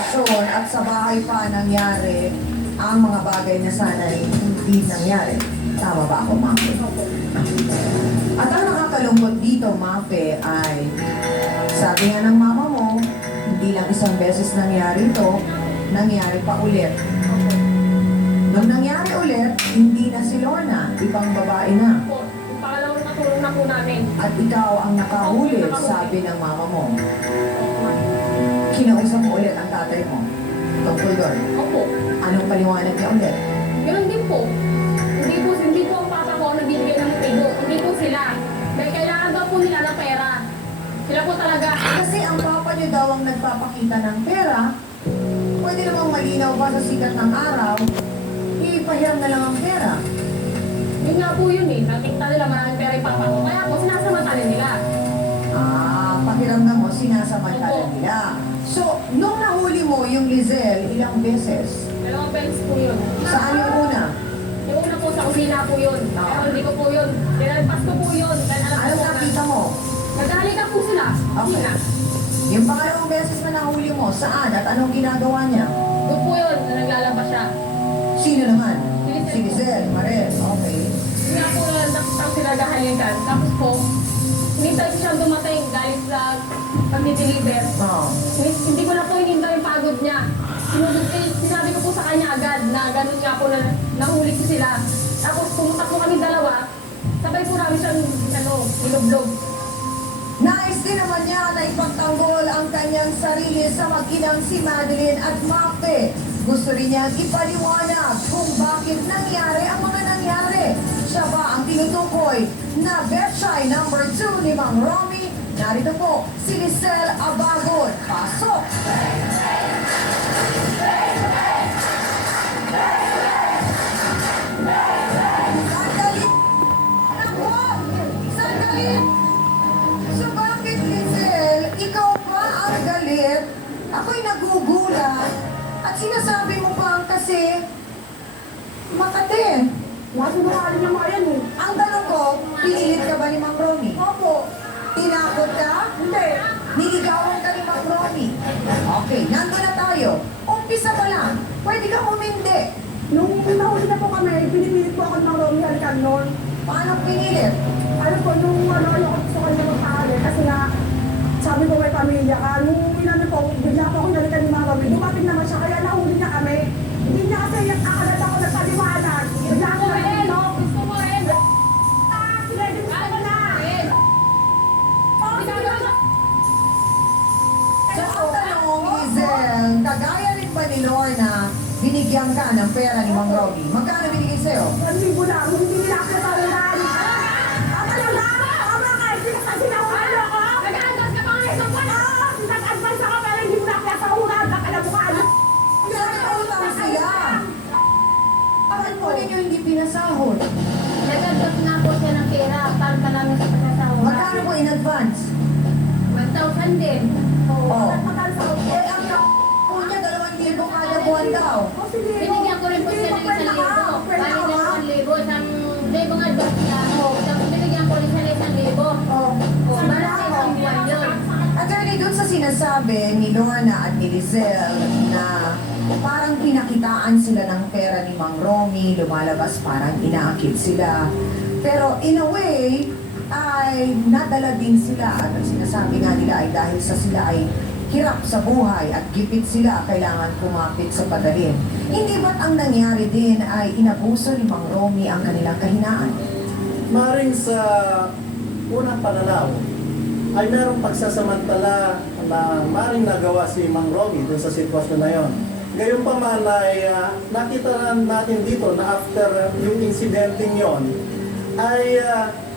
sitwasyon at sa bahay pa nangyari ang mga bagay na sana'y hindi nangyari. Tama ba ako, Mafe? At ang nakakalungkot dito, Mafe, ay sabi nga ng mama mo, hindi lang isang beses nangyari ito, nangyari pa ulit. Nung nangyari ulit, hindi na si Lorna, ibang babae na. Po, yung pangalawang natulong na po namin. At ikaw ang nakahuli, sabi ng mama mo. Kinausap mo ulit ang tatay mo. Tungkol doon. Opo. Anong paliwanag niya ulit? Ganun din po. Hindi po ang papa ko nagbibigay ng pigo. Hindi po sila. Dahil kailangan daw po nila ng pera. Sila po talaga. Kasi ang papa niyo daw ang nagpapakita ng pera, pwede namang malinaw ba sa sikat ng araw, ipahiram na lang ang pera. Yun nga po yun eh. Nakikita nila maraming pera yung papa ko. Kaya po sinasamantala nila. Pakiramdam mo, sinasamantala nila. So, nung nahuli mo yung Lizelle, ilang beses? Dalawang beses po yun. Saan yung una? Yung una po sa kusina po yun. Pero hindi ko po yun. Tinalpas ko po yun. Dahil alam Anong ko na. nakita mo? Naghalika po sila. Okay. Sila. Yung pangalawang beses na nahuli mo, saan at anong ginagawa niya? Doon po yun. Na naglalabas siya. Sino naman? Si Si Lizelle, Marel. Okay. Yun nga po nakitang sila gahalikan. Tapos po, hinintay ko siyang dumating galing sa pag-deliver. Oo. Hindi ko na po hinintay yung pagod niya. Sinabi ko po sa kanya agad na ganun nga po na nahuli ko sila. Tapos pumunta po kami dalawa, sabay po namin siyang nilublog. Nais din naman niya na ipagtanggol ang kanyang sarili sa mag-inang si Madeline at Mafe. Gusto rin niya ipaliwanag kung bakit nangyari ang mga nangyari. Siya ba ang tinutukoy na Betchay number 2 ni Mang Romy? Narito po si Lizelle Abagon. Pasok! Sandali! Ako! Sandali! So bakit, Lizelle, ikaw pa ang galit? Ako'y nagugulat. At sinasabi mo pa kasi, Makate. Nasinungaling niya mga yan eh. Ang tanong ko, pinilit ka ba ni Mang Ronnie? Opo. Tinakot ka? Hindi. Niligawan ka ni Mang Ronnie? Okay, nandun na tayo. Umpisa pa lang, pwede kang umindi. Nung nahuli na po kami, pinipilit po ako ng Romy Halikan noon. Paano pinilit? Ano po, nung ayoko sa kanya magpahali kasi nga, sabi ko may pamilya ka. Nung inano po, bigla po ako nalikan ni Mama Romy. Dumating naman siya, kaya nahuli niya kami. Hindi niya kasi akalat ako nagpaliwanag. Bigla ako Gusto mo rin, no? Gusto mo rin. Sige, gusto ko na. So ang tanong, Lizelle, kagaya rin ba ni Lorna, binigyan ka ng pera ni Mang Ronnie? Magkano binigay sa'yo? Ang libo lang, hindi nila ako natawalan. Tama lang na! Tama ka! Hindi ka kasi nahulan ako! Nag-aagad ka pa ngayon sa buwan. Nag-advise ako pero hindi mo na ako nasahulan. Baka na mukha. Nagkautang sila. Bakit po ninyo hindi pinasahod? Nag-aagad na po siya ng pera para namin sa pagkasawa. Magkano po in advance? 1,000 din. Oo. Magkano sa Eh, ang po niya, 2,000 kada buwan daw. O sige. Binigyan ko rin po siya ng 1,000. Bali na 1,000. Isang libong advance niya ako. Tapos binigyan ko rin siya ng 1,000. Oh. O, para sa isang buwan yun. Attorney, doon sa sinasabi ni Lorna at ni Lizelle na parang pinakitaan sila ng pera ni Mang Romy, lumalabas parang inaakit sila. Pero in a way, ay nadala din sila. At ang sinasabi nga nila ay dahil sa sila ay hirap sa buhay at gipit sila, kailangan kumapit sa padalin. Hindi ba't ang nangyari din ay inabuso ni Mang Romy ang kanilang kahinaan? Maring sa unang pananaw ay merong pagsasamantala na maring nagawa si Mang Romy dun sa sitwasyon na yon. Gayon pa man ay nakita natin dito na after yung incidenting yon ay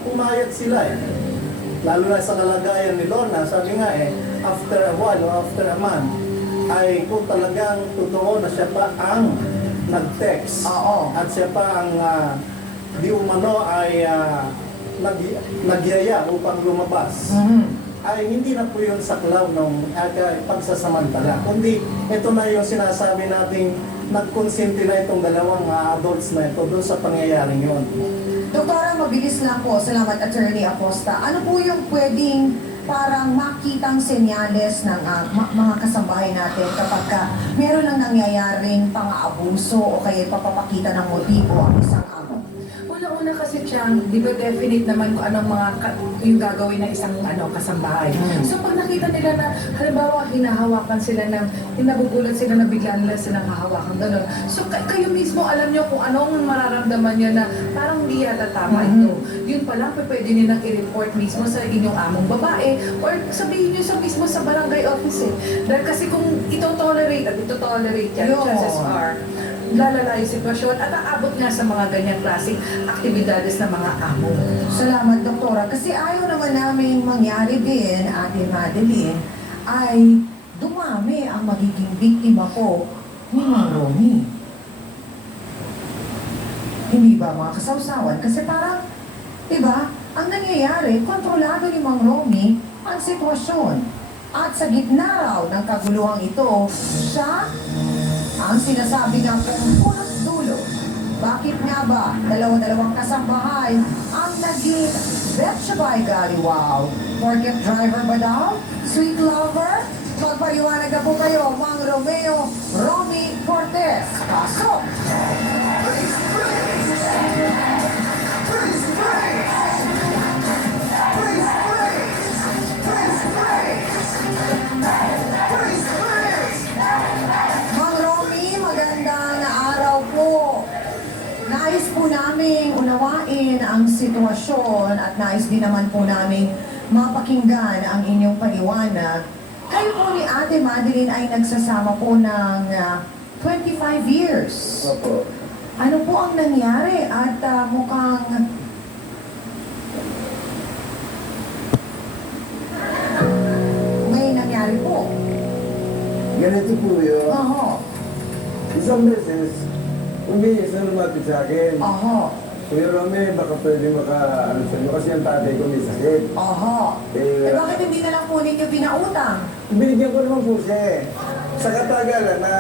umayat sila eh. Lalo na sa kalagayan ni Lorna, sabi nga after a while or after a month ay kung talagang totoo na siya pa ang nag-text Oo. at siya pa ang di umano ay nagyaya upang lumabas, ay hindi na po yun saklaw ng pagsasamantala. Kundi ito na yung sinasabi nating nagkonsinti na itong dalawang adults na ito doon sa pangyayaring yun. Doktora, mabilis lang po. Salamat, Attorney Acosta. Ano po yung pwedeng parang makitang senyales ng mga kasambahay natin kapag meron lang nangyayaring pang-aabuso o kaya papapakita ng motibo ang isang amo? Una-una kasi Chang, di ba definite naman kung anong yung gagawin ng isang kasambahay. So pag nakita nila na, halimbawa, hinahawakan sila nabubulat sila na bigla nila silang hahawakan gano'n. So kayo mismo alam nyo kung anong mararamdaman nyo na parang hindi yata tama ito. Yun pa lang, pwede nilang i-report mismo sa inyong among babae or sabihin nyo mismo sa barangay office eh. Dahil kasi kung ito-tolerate yan, Yun. chances are, lalala yung sitwasyon at aabot nga sa mga ganyang klaseng aktibidades ng mga amo. Salamat, Doktora. Kasi ayaw naman namin mangyari din, Ate Madeline, ay dumami ang magiging biktima ko ni Mang Romy. Hindi ba mga kasawsawan? Kasi parang, diba, ang nangyayari, kontrolado ni Mang Romy ang sitwasyon. At sa gitna raw ng kaguluhang ito, siya ang sinasabi ng punot dulo. Bakit nga ba dalawang kasambahay ang naging Betchabay Galiwaw? Porket driver ba daw? Sweet lover? Magpaliwanag na po kayo, Mang Romeo Romy Cortez. Pasok! Mang Romy, magandang araw po. Nais po namin unawain ang sitwasyon at nais din naman po namin mapakinggan ang inyong paliwanag. Kayo po ni Ate Madeline ay nagsasama po ng 25 years. Opo. Ano po ang nangyari at mukhang may nangyari po? Ganito po yun. Oho. Isang beses, umiis na lumapit sa akin. Oho. Kuya Romy, baka pwede maka-ano sa inyo kasi ang tatay ko may sakit. Oho. Eh, Bakit hindi na lang po ninyo pinautang? binigyan ko naman po siya eh. Sa katagalan na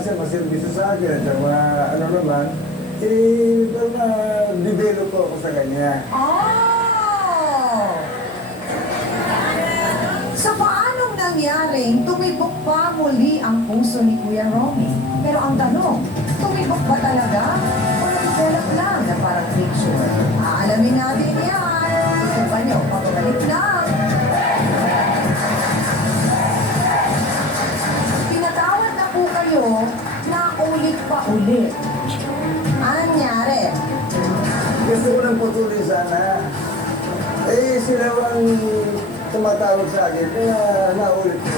siya maservisyo sa akin at saka ano naman, na-develop ko ako sa kanya. Oh! Sa paanong nangyaring tumibok pa muli ang puso ni Kuya Romy? Pero ang tanong, tumibok ba talaga? O nag-develop lang na parang picture? Aalamin natin yan. Gusto ba niyo? Pabalik lang. Pinatawad na po kayo na ulit pa ulit. Anong nangyari? Gusto ko ng patuloy sana. Eh, sila ang tumatawag sa akin, kaya naulit ko.